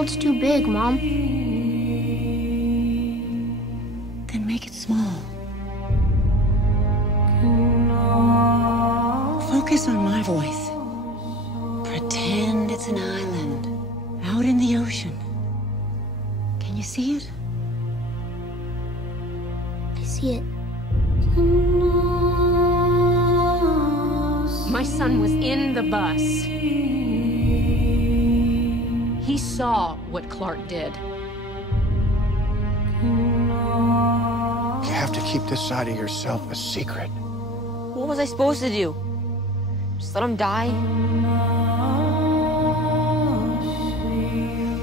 world's too big, Mom. Then make it small. Focus on my voice. Pretend it's an island out in the ocean. Can you see it? I see it. My son was in the bus. He saw what Clark did. You have to keep this side of yourself a secret. What was I supposed to do? Just let him die?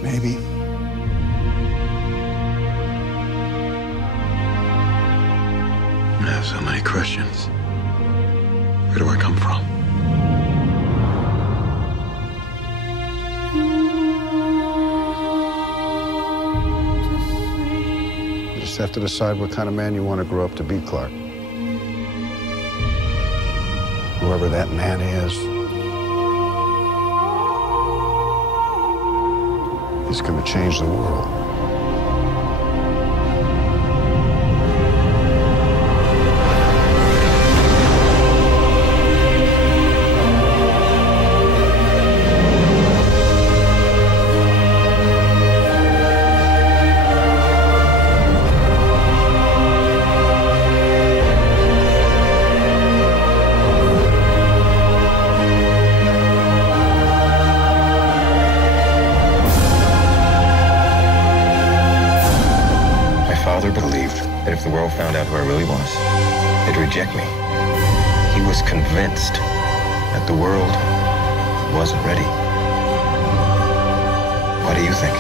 Maybe. I have so many questions. Where do I come from? You just have to decide what kind of man you want to grow up to be, Clark. Whoever that man is, he's going to change the world. My father believed that if the world found out who I really was, they'd reject me. He was convinced that the world wasn't ready. What do you think?